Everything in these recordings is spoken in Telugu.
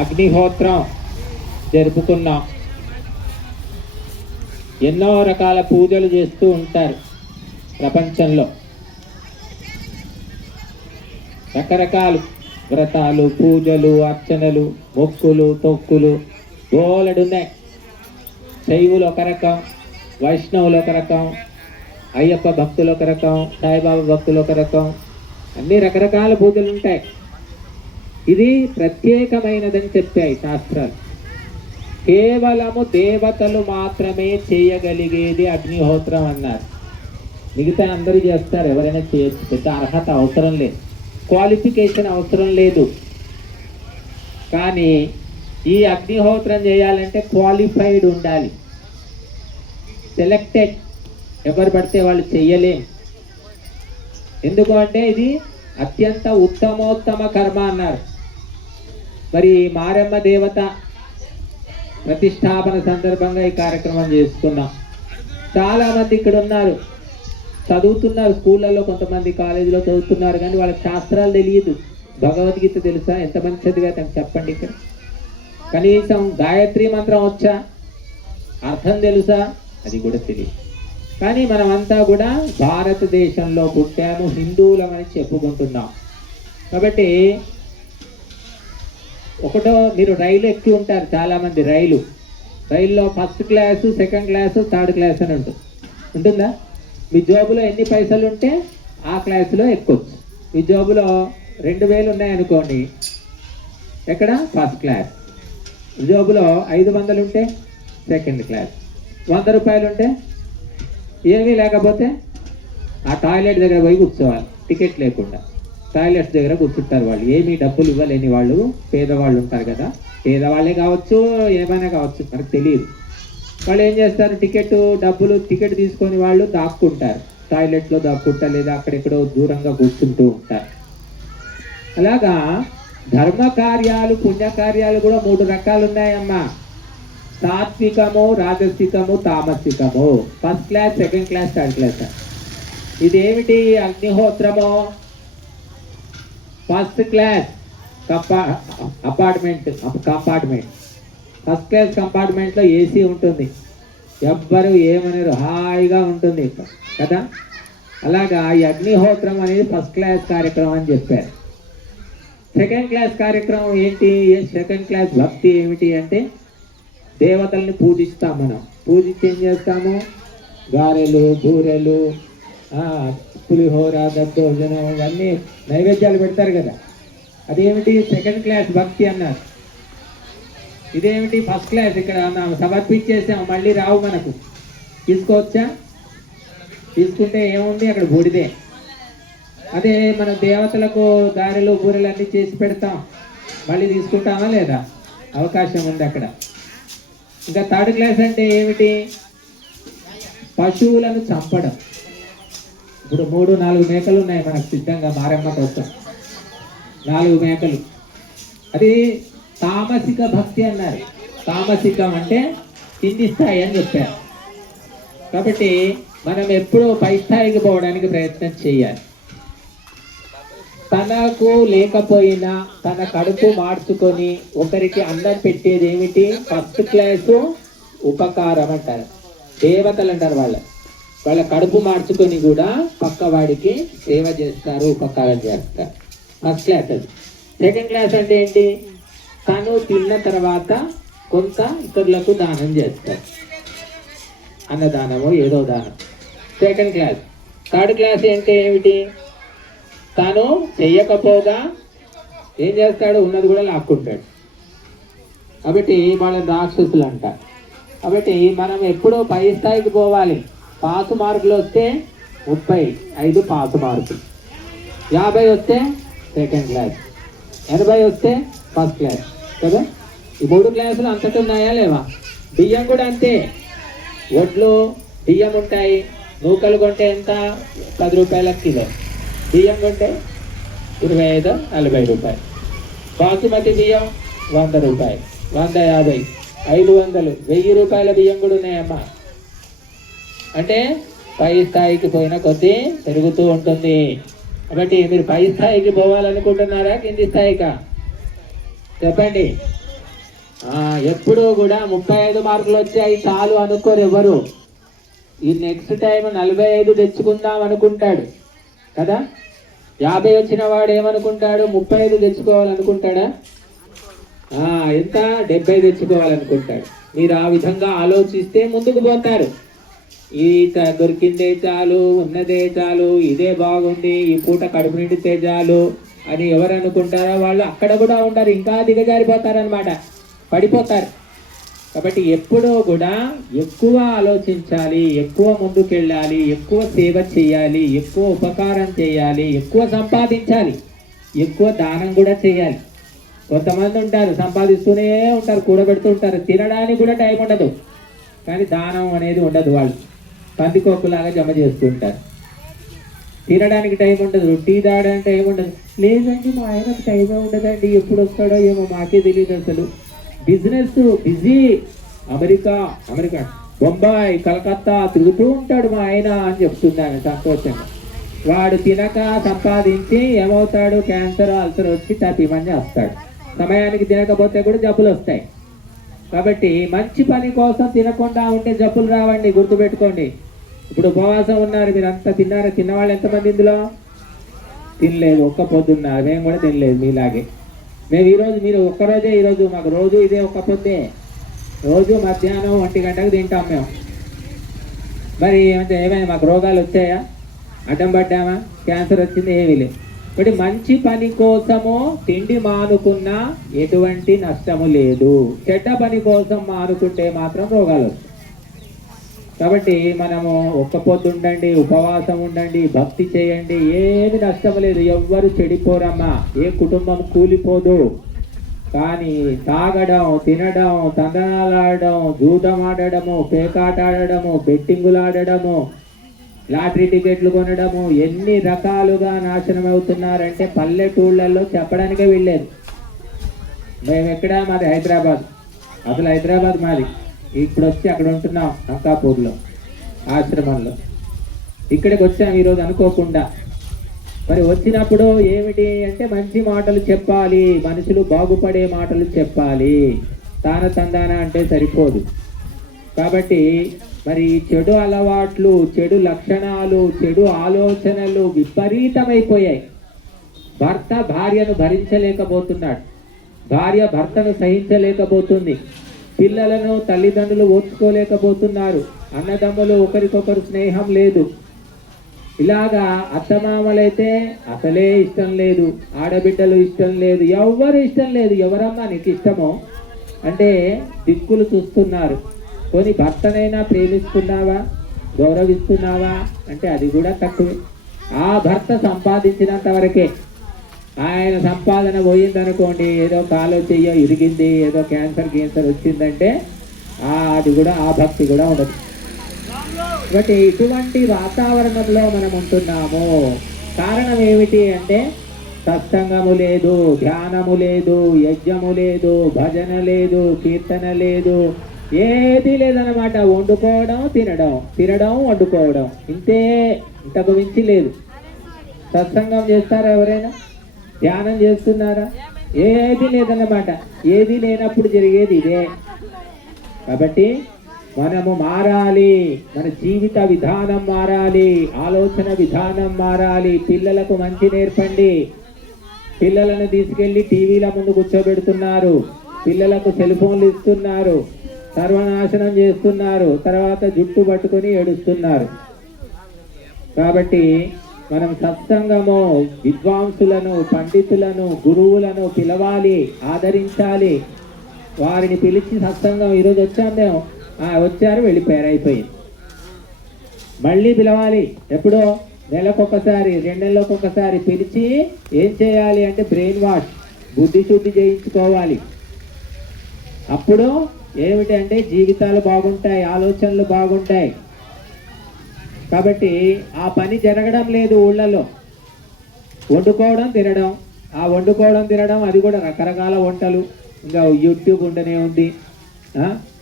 అగ్నిహోత్రం జరుపుకున్నాం ఎన్నో రకాల పూజలు చేస్తూ ఉంటారు ప్రపంచంలో. రకరకాలు వ్రతాలు పూజలు అర్చనలు మొక్కులు తొక్కులు గోలడున్నాయి. శైవులు ఒక రకం వైష్ణవులు ఒక రకం అయ్యప్ప భక్తులు ఒక రకం సాయిబాబా భక్తులు ఒక రకం అన్ని రకరకాల పూజలు ఉంటాయి ఇది ప్రత్యేకమైనదని చెప్పాయి శాస్త్రాలు. కేవలము దేవతలు మాత్రమే చేయగలిగేది అగ్నిహోత్రం అన్నారు. మిగతా అందరూ చేస్తారు ఎవరైనా చేయొచ్చు. పెద్ద అర్హత అవసరం లేదు. క్వాలిఫికేషన్ అవసరం లేదు. కానీ ఈ అగ్నిహోత్రం చేయాలంటే క్వాలిఫైడ్ ఉండాలి. సెలెక్టెడ్ ఎవరు పడితే వాళ్ళు చెయ్యలేం. ఎందుకు అంటే ఇది అత్యంత ఉత్తమోత్తమ కర్మ అన్నారు. మరి మారమ్మ దేవత ప్రతిష్టాపన సందర్భంగా ఈ కార్యక్రమం చేసుకున్నాం చాలామంది ఇక్కడ ఉన్నారు చదువుతున్నారు స్కూళ్ళల్లో కొంతమంది కాలేజీలో చదువుతున్నారు కానీ వాళ్ళకి శాస్త్రాలు తెలియదు. భగవద్గీత తెలుసా? ఎంత మంచిదిగా తనకు చెప్పండి ఇక్కడ. కనీసం గాయత్రి మంత్రం వచ్చా? అర్థం తెలుసా? అది కూడా తెలియదు. కానీ మనమంతా కూడా భారతదేశంలో పుట్టాము హిందువులమని చెప్పుకుంటున్నాం. కాబట్టి ఒకటో మీరు రైలు ఎక్కి ఉంటారు చాలామంది రైలు. రైల్లో first class second class third class అని ఉంటుంది. ఉంటుందా? మీ జాబులో ఎన్ని పైసలు ఉంటే ఆ క్లాసులో ఎక్కొచ్చు. మీ జాబులో రెండు వేలు ఉన్నాయనుకోండి ఎక్కడ? First class. జాబులో ఐదు వందలు ఉంటే సెకండ్ క్లాస్. వంద రూపాయలు ఉంటే ఏమీ లేకపోతే ఆ టాయిలెట్ దగ్గర పోయి కూర్చోవాలి. టికెట్ లేకుండా. టాయిలెట్స్ దగ్గర కూర్చుంటారు వాళ్ళు. ఏమీ డబ్బులు ఇవ్వలేని వాళ్ళు పేదవాళ్ళు ఉంటారు కదా. పేదవాళ్ళే కావచ్చు ఏమైనా కావచ్చు మనకు తెలియదు. వాళ్ళు ఏం చేస్తారు? టికెట్ డబ్బులు టికెట్ తీసుకొని వాళ్ళు దాక్కుంటారు. టాయిలెట్లో దాక్కుంటారు లేదా అక్కడెక్కడో దూరంగా కూర్చుంటూ ఉంటారు. అలాగా ధర్మ కార్యాలు పుణ్యకార్యాలు కూడా మూడు రకాలు ఉన్నాయమ్మా సాత్వికము రాజసికము తామసికము first class second class third class ఇదేమిటి అగ్నిహోత్రము ఫస్ట్ క్లాస్ కంపా అపార్ట్మెంట్ కంపార్ట్మెంట్ ఫస్ట్ క్లాస్ కంపార్ట్మెంట్లో ఏసీ ఉంటుంది. ఎవ్వరు ఏమనరు హాయిగా ఉంటుంది. కదా? అలాగా ఈ అగ్నిహోత్రం అనేది ఫస్ట్ క్లాస్ కార్యక్రమం అని చెప్పారు. సెకండ్ క్లాస్ కార్యక్రమం ఏంటి? సెకండ్ క్లాస్ భక్తి ఏమిటి అంటే దేవతల్ని పూజిస్తాం మనం. పూజించి ఏం చేస్తాము? గారెలు బూరెలు పులిహోర దద్దోజనం ఇవన్నీ నైవేద్యాలు పెడతారు కదా. అదేమిటి? సెకండ్ క్లాస్ భక్తి అన్నారు. ఇదేమిటి? ఫస్ట్ క్లాస్ ఇక్కడ మనం సమర్పించేసాము మళ్ళీ రావు మనకు. తీసుకోవచ్చా? తీసుకుంటే ఏముంది? అక్కడ బూడిదే. అదే మన దేవతలకు గారెలు బూరెలు అన్నీ చేసి పెడతాం. మళ్ళీ తీసుకుంటామా లేదా? అవకాశం ఉంది అక్కడ. ఇంకా థర్డ్ క్లాస్ అంటే ఏమిటి? పశువులను చంపడం. ఇప్పుడు మూడు నాలుగు మేకలు ఉన్నాయి మనకు సిద్ధంగా మారమ్మ కోసం. నాలుగు మేకలు. అది తామసిక భక్తి అన్నారు. తామసికం అంటే కింది స్థాయి అని చెప్పారు. కాబట్టి మనం ఎప్పుడూ పై స్థాయికి పోవడానికి ప్రయత్నం చేయాలి. తనకు లేకపోయినా తన కడుపు మార్చుకొని ఒకరికి అన్నం పెట్టేది ఏమిటి? ఫస్ట్ క్లాసు ఉపకారం అంటారు. దేవతలు అంటారు వాళ్ళ. వాళ్ళ కడుపు మార్చుకొని కూడా పక్కవాడికి సేవ చేస్తారు ఉపకారం చేస్తారు. ఫస్ట్ క్లాస్ అది. సెకండ్ క్లాస్ అంటే ఏంటి? తను తిన్న తర్వాత కొంత ఇతరులకు దానం చేస్తారు. అన్నదానము ఏదో దానం. Second class. థర్డ్ క్లాస్ అంటే ఏమిటి? తాను చెయ్యకపోగా ఏం చేస్తాడు? ఉన్నది కూడా లాక్కుంటాడు. కాబట్టి వాళ్ళ రాక్షసులు అంట కాబట్టి మనం ఎప్పుడూ పై స్థాయికి పోవాలి. పాసు మార్కులు వస్తే ముప్పై ఐదు పాసు మార్కులు. యాభై వస్తే సెకండ్ క్లాస్ ఎనభై వస్తే ఫస్ట్ క్లాస్ కదా? ఈ మూడు క్లాసులు అంతటి ఉన్నాయా లేవా? బియ్యం కూడా అంతే. వడ్లు బియ్యం ఉంటాయి. నూకలు కొంటే ఎంత? పది రూపాయల కిలో. బియ్యం కొంటే ఇరవై ఐదు నలభై రూపాయలు. బాసుమతి బియ్యం వంద రూపాయలు. వంద యాభై ఐదు వందలు. వెయ్యి రూపాయల బియ్యం కూడా ఉన్నాయమ్మా. అంటే పై స్థాయికి పోయిన కొద్దీ పెరుగుతూ ఉంటుంది. కాబట్టి మీరు పై స్థాయికి పోవాలనుకుంటున్నారా? కింది స్థాయికా? చెప్పండి. ఎప్పుడూ కూడా ముప్పై ఐదు మార్కులు వచ్చాయి. చాలు అనుకోరు ఎవరు. ఈ నెక్స్ట్ టైం నలభై ఐదు తెచ్చుకుందాం అనుకుంటాడు. కదా? యాభై వచ్చిన వాడు ఏమనుకుంటాడు? ముప్పై ఐదు తెచ్చుకోవాలనుకుంటాడా? ఎంత? డెబ్బై తెచ్చుకోవాలనుకుంటాడు. మీరు ఆ విధంగా ఆలోచిస్తే ముందుకు పోతారు. ఈత దొరికిందే చాలు ఉన్నదే చాలు ఇదే బాగుంది ఈ పూట కడుపు నిండితే చాలు అని ఎవరు అనుకుంటారో వాళ్ళు అక్కడ కూడా ఉంటారు ఇంకా దిగజారిపోతారనమాట పడిపోతారు. కాబట్టి ఎప్పుడూ కూడా ఎక్కువ ఆలోచించాలి ఎక్కువ ముందుకెళ్ళాలి ఎక్కువ సేవ చేయాలి ఎక్కువ ఉపకారం చేయాలి ఎక్కువ సంపాదించాలి ఎక్కువ దానం కూడా చేయాలి. కొంతమంది ఉంటారు సంపాదిస్తూనే ఉంటారు కూడబెడుతూ ఉంటారు తినడానికి కూడా టైం ఉండదు. కానీ దానం అనేది ఉండదు వాళ్ళు. పందికొక్కులాగా జమ చేస్తూ ఉంటారు. తినడానికి టైం ఉండదు టీ తాగడానికి టైం ఉండదు. లేదండి మా ఆయనకు టైమే ఉండదండి ఎప్పుడు వస్తాడో ఏమో మాకే తెలియదు అసలు. Business busy. America America Bombay Calcutta తిరుగుతూ ఉంటాడు మా ఆయన అని చెప్తున్నాను సంతోషంగా. వాడు తినక సంపాదించి ఏమవుతాడు? క్యాన్సర్ అల్సర్ వచ్చి తప్పిమని వస్తాడు. సమయానికి తినకపోతే కూడా జబ్బులు వస్తాయి. కాబట్టి మంచి పని కోసం తినకుండా ఉంటే జబ్బులు రావండి గుర్తుపెట్టుకోండి. ఇప్పుడు ఉపవాసం ఉన్నారు మీరు అంతా తిన్నారు? తిన్నవాళ్ళు ఎంతమంది ఇందులో? తినలేదు ఒక్క పొద్దున్నారు మేము కూడా తినలేదు మీలాగే. మేము ఈరోజు మీరు ఒక్కరోజే ఈరోజు మాకు రోజు ఇదే ఒక్క పొద్దే. రోజు మధ్యాహ్నం ఒంటి గంటకు తింటాం మేము. మరి ఏమంటే ఏమైనా మాకు రోగాలు వచ్చాయా? అడ్డం పడ్డామా? క్యాన్సర్ వచ్చింది ఏమీ లేదు. కాబట్టి మంచి పని కోసము తిండి మానుకున్నా ఎటువంటి నష్టము లేదు. చెడ్డ పని కోసం మానుకుంటే మాత్రం రోగాలు వస్తాయి. కాబట్టి మనము ఒక్క పొద్దుండండి ఉపవాసం ఉండండి భక్తి చేయండి. ఏమి నష్టం లేదు. ఎవ్వరు చెడిపోరమ్మా. ఏ కుటుంబం కూలిపోదు. కానీ తాగడం తినడం తందనాలాడడం జూదం ఆడడము పేకాట ఆడడము బెట్టింగులు ఆడడము లాటరీ టికెట్లు కొనడము ఎన్ని రకాలుగా నాశనం అవుతున్నారంటే పల్లెటూళ్ళల్లో చెప్పడానికే వెళ్ళలేదు మేము ఎక్కడ మాది హైదరాబాద్. అసలు హైదరాబాద్ మాది. ఇప్పుడు వచ్చి అక్కడ ఉంటున్నాం అంకాపూర్లో ఆశ్రమంలో. ఇక్కడికి వచ్చాం ఈరోజు అనుకోకుండా. మరి వచ్చినప్పుడు ఏమిటి అంటే మంచి మాటలు చెప్పాలి మనుషులు బాగుపడే మాటలు చెప్పాలి. తాన తందాన అంటే సరిపోదు. కాబట్టి మరి చెడు అలవాట్లు చెడు లక్షణాలు చెడు ఆలోచనలు విపరీతమైపోయాయి. భర్త భార్యను భరించలేకపోతున్నాడు. భార్య భర్తను సహించలేకపోతుంది. పిల్లలను తల్లిదండ్రులు ఓర్చుకోలేకపోతున్నారు. అన్నదమ్ములు ఒకరికొకరు స్నేహం లేదు. ఇలాగా అత్తమామలైతే అసలే ఇష్టం లేదు. ఆడబిడ్డలు ఇష్టం లేదు. ఎవ్వరు ఇష్టం లేదు. ఎవరమ్మా నీకు ఇష్టమో? అంటే దిక్కులు చూస్తున్నారు. కొని భర్తనైనా ప్రేమిస్తున్నావా? గౌరవిస్తున్నావా? అంటే అది కూడా తక్కువే. ఆ భర్త సంపాదించినంత వరకే ఆయన సంపాదన పోయిందనుకోండి ఏదో కాలో చెయ్యో ఇరిగింది ఏదో క్యాన్సర్ క్యాన్సర్ వచ్చిందంటే అది కూడా ఆ భక్తి కూడా ఉండదు. కాబట్టి ఇటువంటి వాతావరణంలో మనం ఉంటున్నాము. కారణం ఏమిటి అంటే సత్సంగము లేదు ధ్యానము లేదు యజ్ఞము లేదు భజన లేదు కీర్తన లేదు ఏది లేదనమాట వండుకోవడం తినడం తినడం వండుకోవడం. ఇంతే ఇంతకు మించి లేదు. సత్సంగం చేస్తారా ఎవరైనా? ధ్యానం చేస్తున్నారా? ఏది లేదన్నమాట. ఏది లేనప్పుడు జరిగేది ఇదే. కాబట్టి మనము మారాలి. మన జీవిత విధానం మారాలి. ఆలోచన విధానం మారాలి. పిల్లలకు మంచి నేర్పండి. పిల్లలను తీసుకెళ్ళి టీవీల ముందు కూర్చోబెడుతున్నారు. పిల్లలకు సెల్ ఫోన్లు ఇస్తున్నారు. సర్వనాశనం చేస్తున్నారు. తర్వాత జుట్టు పట్టుకొని ఏడుస్తున్నారు. కాబట్టి మనం సత్సంగము విద్వాంసులను పండితులను గురువులను పిలవాలి ఆదరించాలి. వారిని పిలిచి సత్సంగం ఈరోజు వచ్చాం మేము. ఆ, వచ్చారు వెళ్ళిపోయారు అయిపోయింది. మళ్ళీ పిలవాలి. ఎప్పుడో నెలకొకసారి రెండు నెలలకు ఒకసారి పిలిచి ఏం చేయాలి అంటే బ్రెయిన్ వాష్ బుద్ధి శుద్ధి చేయించుకోవాలి. అప్పుడు ఏమిటి అంటే జీవితాలు బాగుంటాయి ఆలోచనలు బాగుంటాయి. కాబట్టి ఆ పని జరగడం లేదు ఊళ్ళలో వండుకోవడం తినడం. ఆ వండుకోవడం తినడం అది కూడా రకరకాల వంటలు. ఇంకా యూట్యూబ్ ఉండనే ఉంది.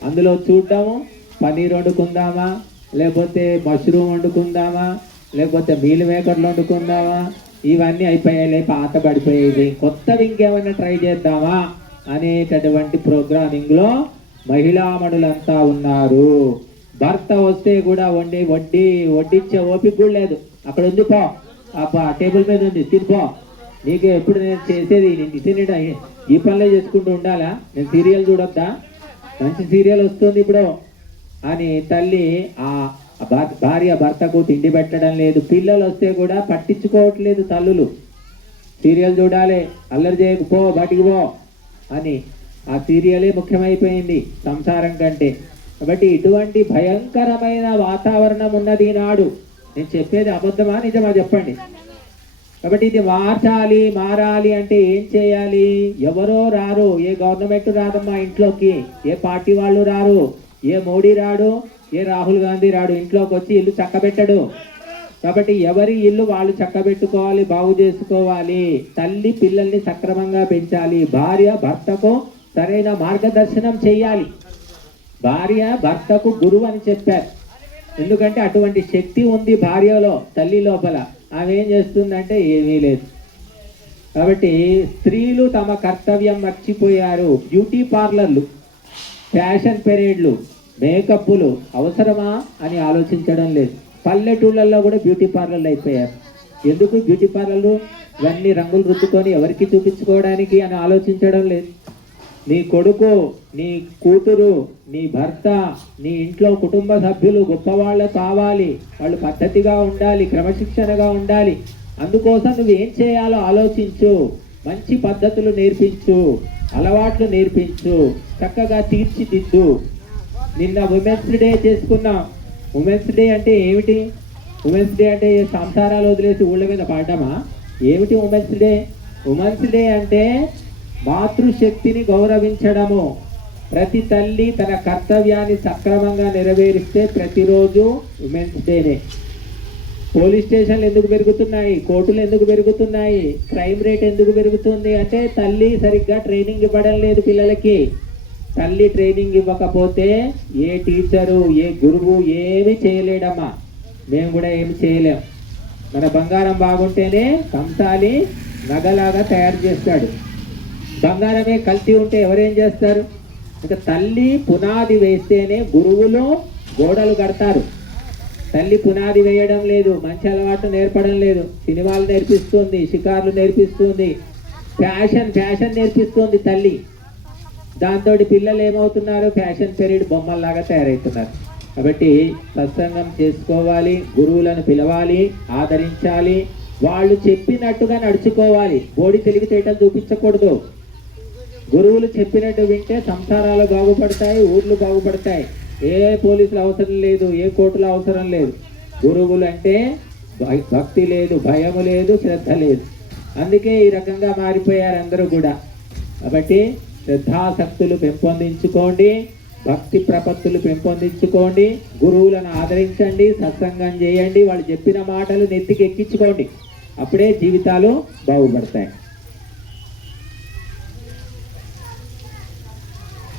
అందులో చూడడము పన్నీర్ వండుకుందామా లేకపోతే మష్రూమ్ వండుకుందామా లేకపోతే మీల్ మేకర్లు వండుకుందామా ఇవన్నీ అయిపోయాయి పాత పడిపోయేది. కొత్తవి ఇంకేమైనా ట్రై చేద్దామా అనేటటువంటి ప్రోగ్రామింగ్లో మహిళామణులంతా ఉన్నారు. భర్త వస్తే కూడా వండి వడ్డీ వడ్డించే ఓపిక కూడా లేదు. అక్కడ ఉంది పో. ఆ టేబుల్ మీద ఉంది తినిపో నీకు ఎప్పుడు నేను చేసేది? నేను తినడా ఈ పనులే చేసుకుంటూ ఉండాలా? నేను సీరియల్ చూడొద్దా? మంచి సీరియల్ వస్తుంది ఇప్పుడు. అని తల్లి ఆ భార్య భర్తకు తిండి పెట్టడం లేదు. పిల్లలు వస్తే కూడా పట్టించుకోవట్లేదు తల్లులు. సీరియల్ చూడాలి. అల్లరి చేయకపో బయటికి పో. అని ఆ సీరియలే ముఖ్యమైపోయింది సంసారం కంటే. కాబట్టి ఇటువంటి భయంకరమైన వాతావరణం ఉన్నది నాడు నేను చెప్పేది అబద్ధమా నిజమా చెప్పండి. కాబట్టి ఇది మార్చాలి మారాలి అంటే ఏం చేయాలి? ఎవరో రారు ఏ గవర్నమెంట్ రాదమ్మా ఇంట్లోకి ఏ పార్టీ వాళ్ళు రారు ఏ మోడీ రాడు ఏ రాహుల్ గాంధీ రాడు ఇంట్లోకి వచ్చి ఇల్లు చక్కబెట్టడు. కాబట్టి ఎవరి ఇల్లు వాళ్ళు చక్కబెట్టుకోవాలి బాగు చేసుకోవాలి తల్లి పిల్లల్ని సక్రమంగా పెంచాలి భార్య భర్తకు సరైన మార్గదర్శనం చేయాలి. భార్య భర్తకు గురువు అని చెప్పారు. ఎందుకంటే అటువంటి శక్తి ఉంది భార్యలో తల్లి లోపల. ఆమె ఏం చేస్తుందంటే ఏమీ లేదు. కాబట్టి స్త్రీలు తమ కర్తవ్యం మర్చిపోయారు. బ్యూటీ పార్లర్లు ఫ్యాషన్ పెరేడ్లు మేకప్లు అవసరమా అని ఆలోచించడం లేదు. పల్లెటూళ్ళల్లో కూడా బ్యూటీ పార్లర్లు అయిపోయారు. ఎందుకు బ్యూటీ పార్లర్లు? ఇవన్నీ రంగులు రుద్దుకొని ఎవరికి చూపించుకోవడానికి అని ఆలోచించడం లేదు. నీ కొడుకు నీ కూతురు నీ భర్త నీ ఇంట్లో కుటుంబ సభ్యులు గొప్పవాళ్ళు కావాలి. వాళ్ళు పద్ధతిగా ఉండాలి క్రమశిక్షణగా ఉండాలి. అందుకోసం నువ్వు ఏం చేయాలో ఆలోచించు. మంచి పద్ధతులు నేర్పించు. అలవాట్లు నేర్పించు. చక్కగా తీర్చిదిద్దు. నిన్న ఉమెన్స్ డే చేసుకున్నాం. ఉమెన్స్ డే అంటే ఏమిటి? ఉమెన్స్ డే అంటే సంసారాలు వదిలేసి ఊళ్ళ మీద పాడమా ఏమిటి ఉమెన్స్ డే ఉమెన్స్ డే అంటే మాతృశక్తిని గౌరవించడము. ప్రతి తల్లి తన కర్తవ్యాన్ని సక్రమంగా నెరవేరిస్తే ప్రతిరోజు ఉమెన్స్ డేనే పోలీస్ స్టేషన్లు ఎందుకు పెరుగుతున్నాయి? కోర్టులు ఎందుకు పెరుగుతున్నాయి? క్రైమ్ రేట్ ఎందుకు పెరుగుతుంది? అంటే తల్లి సరిగ్గా ట్రైనింగ్ ఇవ్వడం లేదు పిల్లలకి. తల్లి ట్రైనింగ్ ఇవ్వకపోతే ఏ టీచరు ఏ గురువు ఏమి చేయలేడమ్మా. మేము కూడా ఏమి చేయలేం. మన బంగారం బాగుంటేనే కంసాలి నగలాగా తయారు చేస్తాడు. బంగారమే కల్తీ ఉంటే ఎవరేం చేస్తారు? ఇంకా తల్లి పునాది వేస్తేనే గురువులు గోడలు కడతారు. తల్లి పునాది వేయడం లేదు మంచి అలవాటు నేర్పడం లేదు. సినిమాలు నేర్పిస్తుంది షికార్లు నేర్పిస్తుంది ఫ్యాషన్ ఫ్యాషన్ నేర్పిస్తుంది తల్లి. దాంతో పిల్లలు ఏమవుతున్నారు? ఫ్యాషన్ పీరియడ్ బొమ్మల్లాగా తయారవుతున్నారు కాబట్టి సత్సంగం చేసుకోవాలి గురువులను పిలవాలి ఆదరించాలి. వాళ్ళు చెప్పినట్టుగా నడుచుకోవాలి. బోడి తెలివితేటలు చూపించకూడదు. గురువులు చెప్పినట్టు వింటే సంసారాలు బాగుపడతాయి ఊర్లు బాగుపడతాయి. ఏ పోలీసులు అవసరం లేదు ఏ కోర్టులు అవసరం లేదు. గురువులు అంటే భక్తి లేదు భయము లేదు శ్రద్ధ లేదు. అందుకే ఈ రకంగా మారిపోయారు అందరూ కూడా. కాబట్టి శ్రద్ధాశక్తులు పెంపొందించుకోండి భక్తి ప్రపత్తులు పెంపొందించుకోండి గురువులను ఆదరించండి సత్సంగం చేయండి వాళ్ళు చెప్పిన మాటలు నెత్తికి ఎక్కించుకోండి అప్పుడే జీవితాలు బాగుపడతాయి.